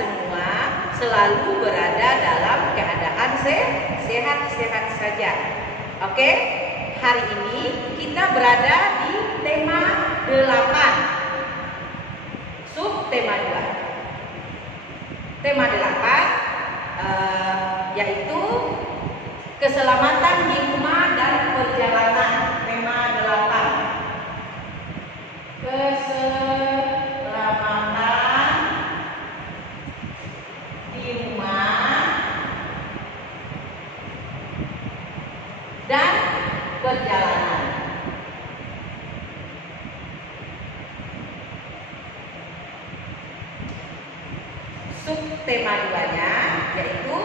semua selalu berada dalam keadaan sehat-sehat saja. Oke, hari ini kita berada di tema 8, subtema 2. Tema 8 yaitu keselamatan di rumah dan perjalanan. Tema 8, keselamatan di rumah dan perjalanan. Subtema 2-nya yaitu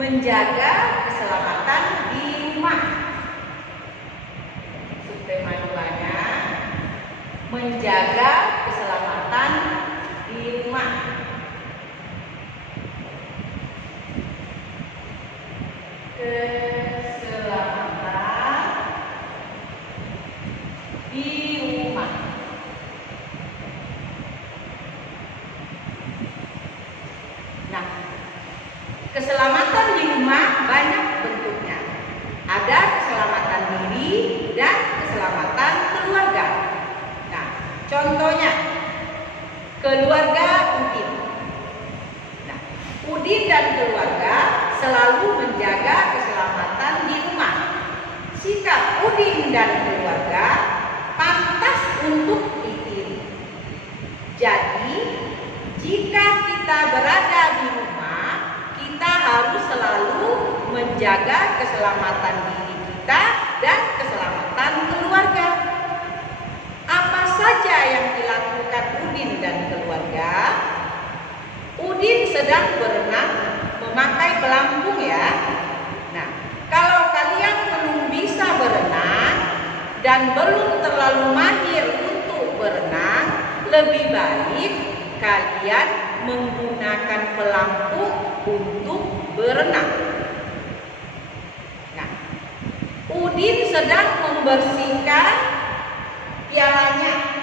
menjaga keselamatan di rumah. Subtema 2-nya menjaga keselamatan di rumah. Keselamatan di rumah. Nah, keselamatan di rumah banyak bentuknya. Ada keselamatan diri dan keselamatan keluarga. Nah, contohnya keluarga Udin. Nah, Udin dan keluarga selalu menjaga keselamatan di rumah. Sikap Udin dan keluarga pantas untuk ditiru. Jadi, jika kita berada di rumah, kita harus selalu menjaga keselamatan diri kita dan keselamatan keluarga. Apa saja yang dilakukan Udin dan keluarga? Udin sedang berenang memakai pelampung ya. Nah, kalau kalian belum bisa berenang dan belum terlalu mahir untuk berenang, lebih baik kalian menggunakan pelampung untuk berenang. Nah, Udin sedang membersihkan pialanya.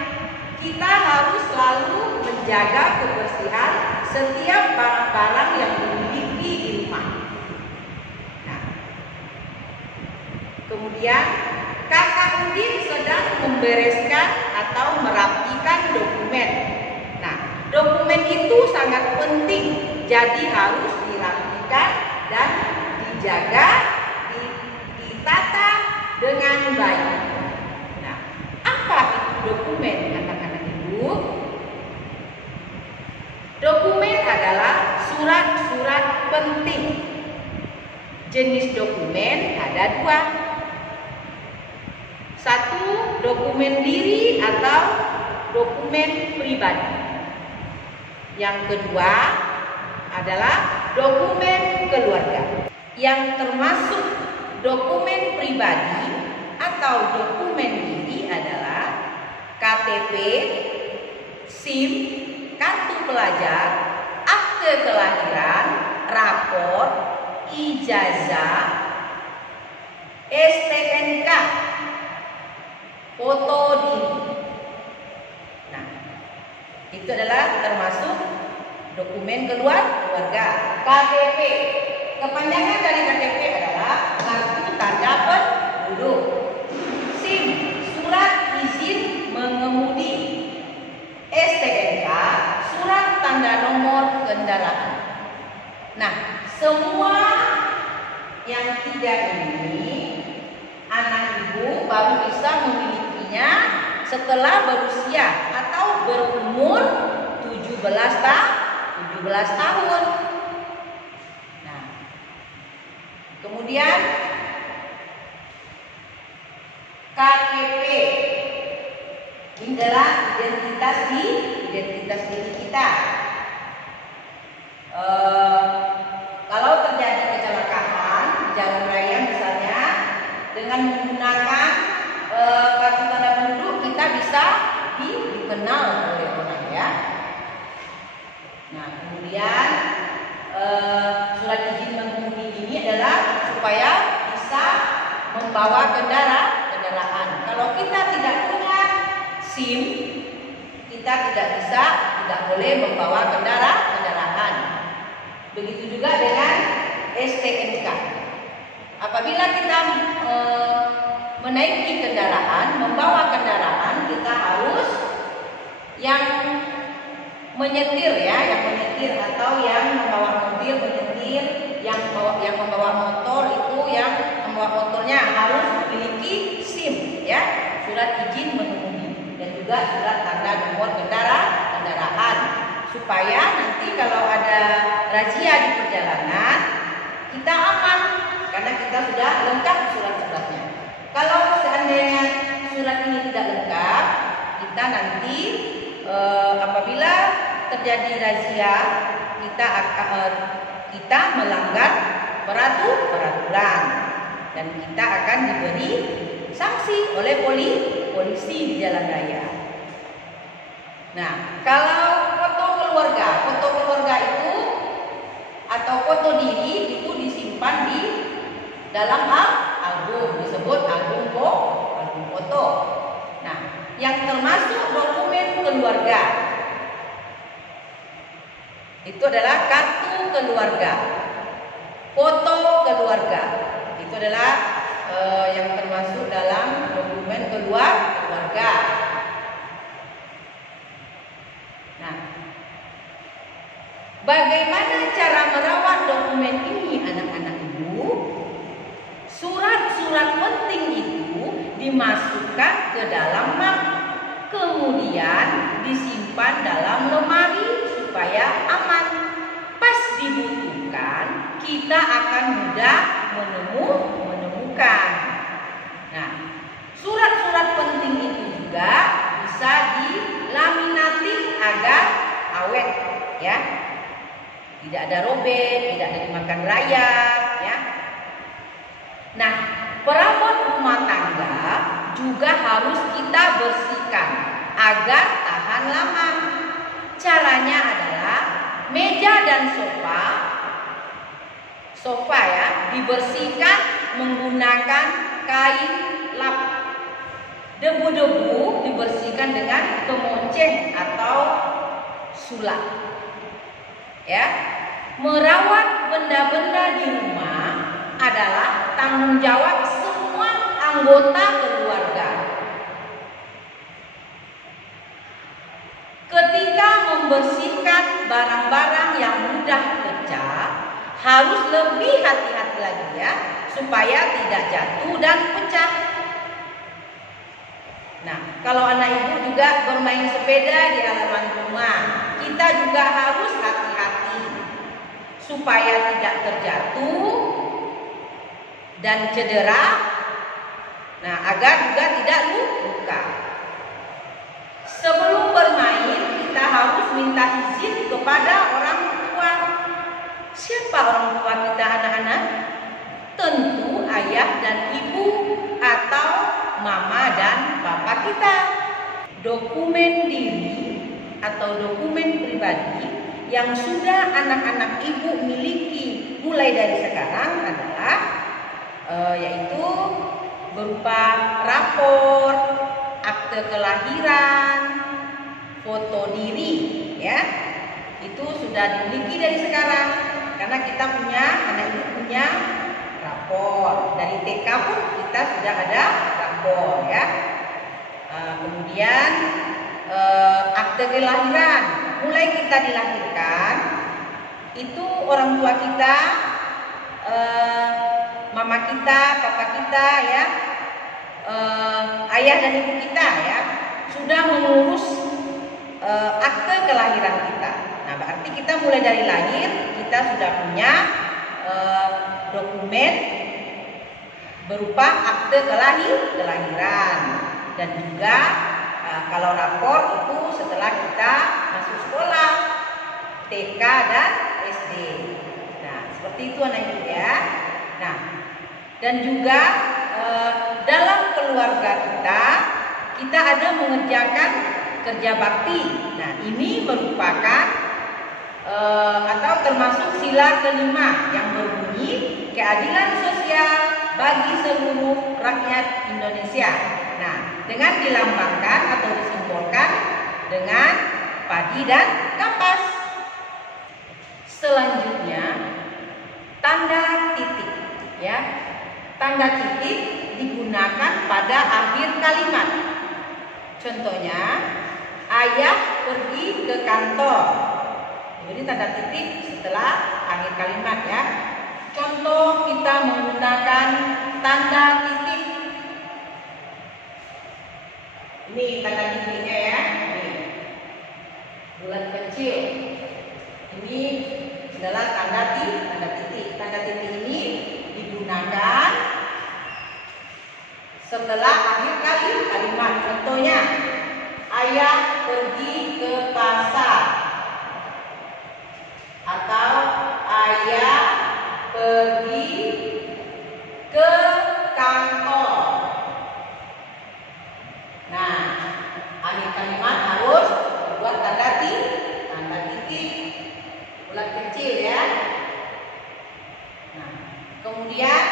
Kita harus selalu menjaga kebersihan setiap barang-barang yang dimiliki di rumah. Nah, kemudian kakak Udin sedang membereskan atau merapikan dokumen. Nah, dokumen itu sangat penting, jadi harus dirapikan dan dijaga, ditata dengan baik. Nah, apa itu dokumen, anak-anak ibu? Dokumen adalah surat-surat penting. Jenis dokumen ada 2. 1, dokumen diri atau dokumen pribadi. Yang kedua adalah dokumen keluarga. Yang termasuk dokumen pribadi atau dokumen diri adalah KTP, SIM, kartu pelajar, akte kelahiran, rapor, ijazah, STNK, foto diri. Nah, itu adalah termasuk dokumen keluarga. KTP, kepanjangan dari KTP adalah kartu tanda penduduk. SIM, surat izin mengemudi. STNK, surat tanda nomor kendaraan. Nah, semua yang 3 ini anak ibu baru bisa memilikinya setelah berusia atau berumur 17 tahun. Nah, kemudian KTP ini adalah identitas diri kita. Kalau terjadi kecelakaan di jalan raya misalnya, dengan menggunakan kartu tanda penduduk kita bisa dikenal oleh orang ya. Nah, kemudian surat izin mengemudi ini adalah supaya bisa membawa kendaraan. Kalau kita tidak punya SIM, kita tidak boleh membawa kendaraan. menaiki kendaraan, membawa kendaraan, kita harus yang menyetir ya, yang menyetir atau yang membawa mobil menyetir, yang membawa motor itu yang membawa motornya harus memiliki SIM ya, surat izin mengemudi, dan juga surat tanda nomor kendaraan, supaya nanti kalau ada razia di perjalanan kita aman karena kita sudah lengkap surat-suratnya. Kalau seandainya surat ini tidak lengkap, kita nanti apabila terjadi razia kita melanggar peraturan dan kita akan diberi sanksi oleh polisi di jalan raya. Nah, kalau foto keluarga itu atau foto diri itu disimpan di dalam album, disebut album foto. Nah, yang termasuk dokumen keluarga itu adalah kartu keluarga, foto keluarga itu adalah yang termasuk dalam dokumen keluarga. Nah, bagaimana cara merawat dokumen ini anak-anak ibu? Surat-surat penting itu dimasukkan ke dalam map, kemudian disimpan dalam lemari supaya aman. Pas dibutuhkan, kita akan mudah menemukan. Nah, surat-surat penting itu juga bisa dilaminating agar awet ya. Tidak ada robek, tidak ada dimakan rayap ya. Nah, perabot rumah tangga juga harus kita bersihkan agar tahan lama. Caranya adalah meja dan sofa ya dibersihkan menggunakan kain lap. Debu-debu dibersihkan dengan kemoceng atau sulap. Ya, merawat benda-benda di rumah adalah tanggung jawab semua anggota keluarga. Ketika membersihkan barang-barang yang mudah pecah, harus lebih hati-hati lagi ya, supaya tidak jatuh dan pecah. Nah, kalau anak ibu juga bermain sepeda di halaman rumah, kita juga harus hati-hati supaya tidak terjatuh dan cedera. Nah, agar juga tidak luka. Sebelum bermain, kita harus minta izin kepada orang tua. Siapa orang tua kita anak-anak? Tentu ayah dan ibu atau mama dan papa kita. Dokumen diri atau dokumen pribadi yang sudah anak-anak ibu miliki mulai dari sekarang adalah yaitu berupa rapor, akte kelahiran, foto diri ya. Itu sudah dimiliki dari sekarang karena kita punya, anak ibu punya rapor. Dari TK pun kita sudah ada rapor ya. Kemudian akte kelahiran, mulai kita dilahirkan itu orang tua kita, mama kita, papa kita ya, ayah dan ibu kita ya sudah mengurus akte kelahiran kita. Nah, berarti kita mulai dari lahir kita sudah punya dokumen berupa akte kelahiran, dan juga kalau rapor itu setelah kita masuk sekolah TK dan SD. Nah, seperti itu anak ibu ya. Nah, dan juga dalam keluarga kita ada mengerjakan kerja bakti. Nah, ini merupakan atau termasuk sila kelima yang berbunyi keadilan sosial bagi seluruh rakyat Indonesia. Nah, dengan dilambangkan atau disimbolkan dengan padi dan kapas. Selanjutnya tanda titik ya. Tanda titik digunakan pada akhir kalimat. Contohnya, ayah pergi ke kantor. Jadi tanda titik setelah akhir kalimat ya. Contoh kita menggunakan tanda titik. Ini tanda titiknya ya. Ini bulat kecil. Ini adalah tanda titik. Tanda titik ini digunakan setelah akhir kalimat. Contohnya, ayah pergi ke pasar, atau ayah pergi ke kantor. Nah, akhir kalimat harus buat tanda titik bulat kecil ya. Nah, kemudian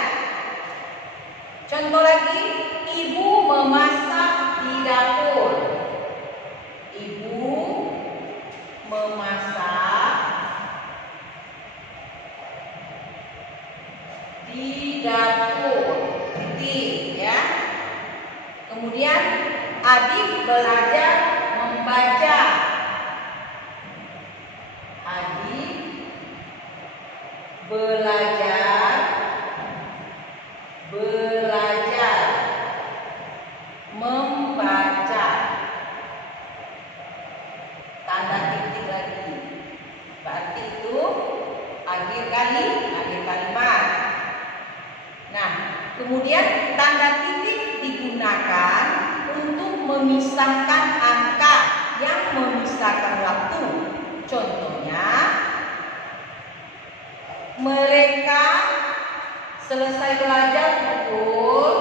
contoh lagi, ibu memasak di dapur. Ibu memasak di dapur. Titik ya. Kemudian adik belajar membaca. Adik belajar membaca. Tanda titik lagi. Berarti itu akhir kalimat. Nah, kemudian tanda titik digunakan untuk memisahkan angka yang memisahkan waktu. Contohnya, mereka selesai belajar pukul.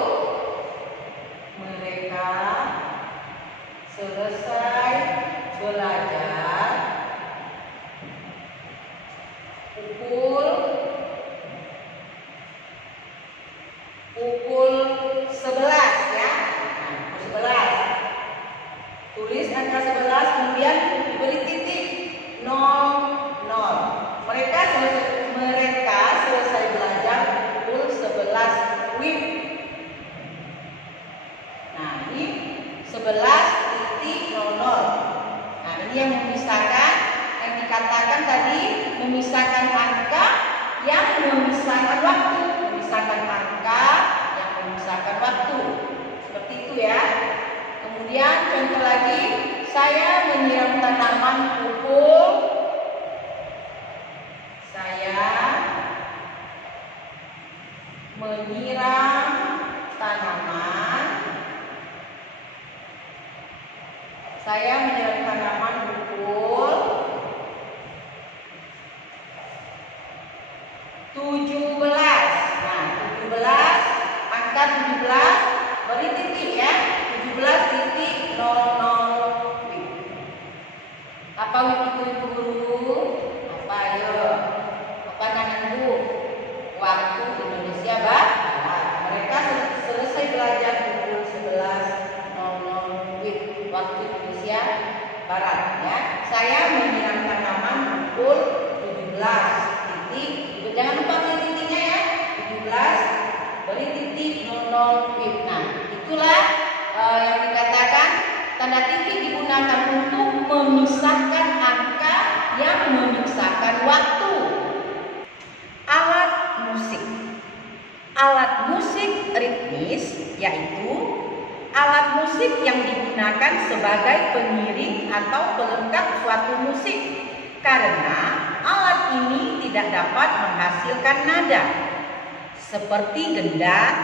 Mereka selesai belajar pukul 11 ya. Nah, 11. Tulis angka 11 kemudian diberi titik 00. Mereka selesai belajar pukul 11 WIB. Nah, ini 11.00. Nah, ini yang memisahkan, yang dikatakan tadi memisahkan angka yang memisahkan waktu. Memisahkan angka yang memisahkan waktu. Seperti itu ya. Kemudian contoh lagi, saya menyiram tanaman pukul. Saya menyiram tanaman. Saya menyiram tanaman pukul 17. Nah, 17, angka 17 beri titik ya. 17.00. Apa ibu guru? Apa ayo? Apa namanya Bu? Waktu Indonesia Barat. Mereka selesai belajar pukul 11.00 waktu Indonesia Barat ya. Saya menyiram tanaman pukul 17 titik. Jangan lupa beri titiknya ya. 17 beri titik 00 WIB. Nah, itulah yang dikatakan tanda titik digunakan untuk memisahkan angka yang memisahkan waktu. Alat musik. Alat musik ritmis yaitu alat musik yang digunakan sebagai pengiring atau pelengkap suatu musik, karena alat ini tidak dapat menghasilkan nada seperti gendang,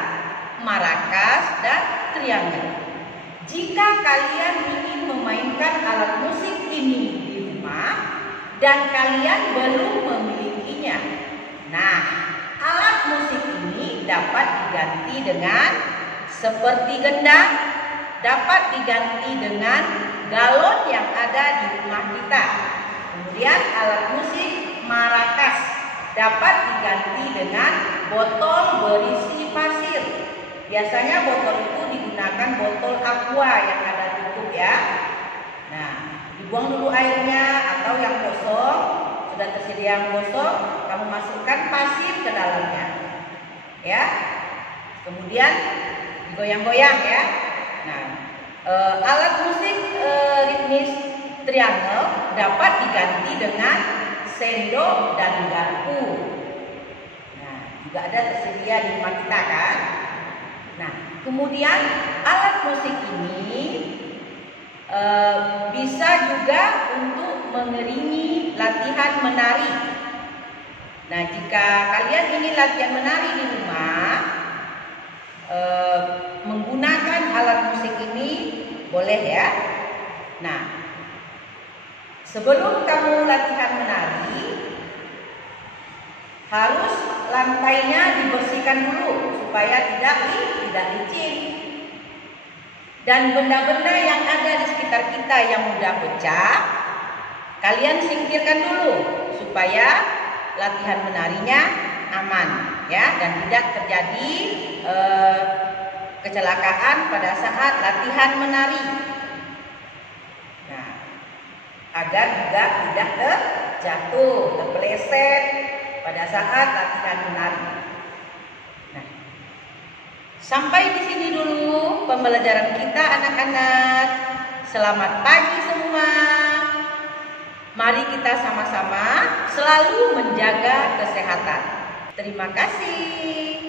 marakas, dan triangel. Jika kalian ingin memainkan alat musik ini di rumah dan kalian belum memilikinya, nah, alat musik ini dapat diganti dengan seperti gendang, dapat diganti dengan galon yang ada di rumah kita. Kemudian alat musik marakas dapat diganti dengan botol berisi pasir. Biasanya botol itu digunakan botol aqua yang ada tutup ya. Nah, dibuang dulu airnya, atau yang kosong, sudah tersedia yang kosong, kamu masukkan pasir ke dalamnya. Ya. Kemudian digoyang-goyang ya. Nah, alat musik ritmis triangle dapat diganti dengan sendok dan garpu. Nah, juga ada tersedia di rumah kita kan. Nah, kemudian alat musik ini bisa juga untuk mengiringi latihan menari. Nah, jika kalian ingin latihan menari di rumah, menggunakan alat musik ini boleh ya. Nah, sebelum kamu latihan menari, harus lantainya dibersihkan dulu supaya tidak licin. Dan benda-benda yang ada di sekitar kita yang mudah pecah, kalian singkirkan dulu supaya latihan menarinya aman ya, dan tidak terjadi kecelakaan pada saat latihan menari. Nah, agar juga tidak terjatuh, terpeleset pada saat latihan menari. Nah, sampai di sini dulu pembelajaran kita anak-anak. Selamat pagi semua. Mari kita sama-sama selalu menjaga kesehatan. Terima kasih.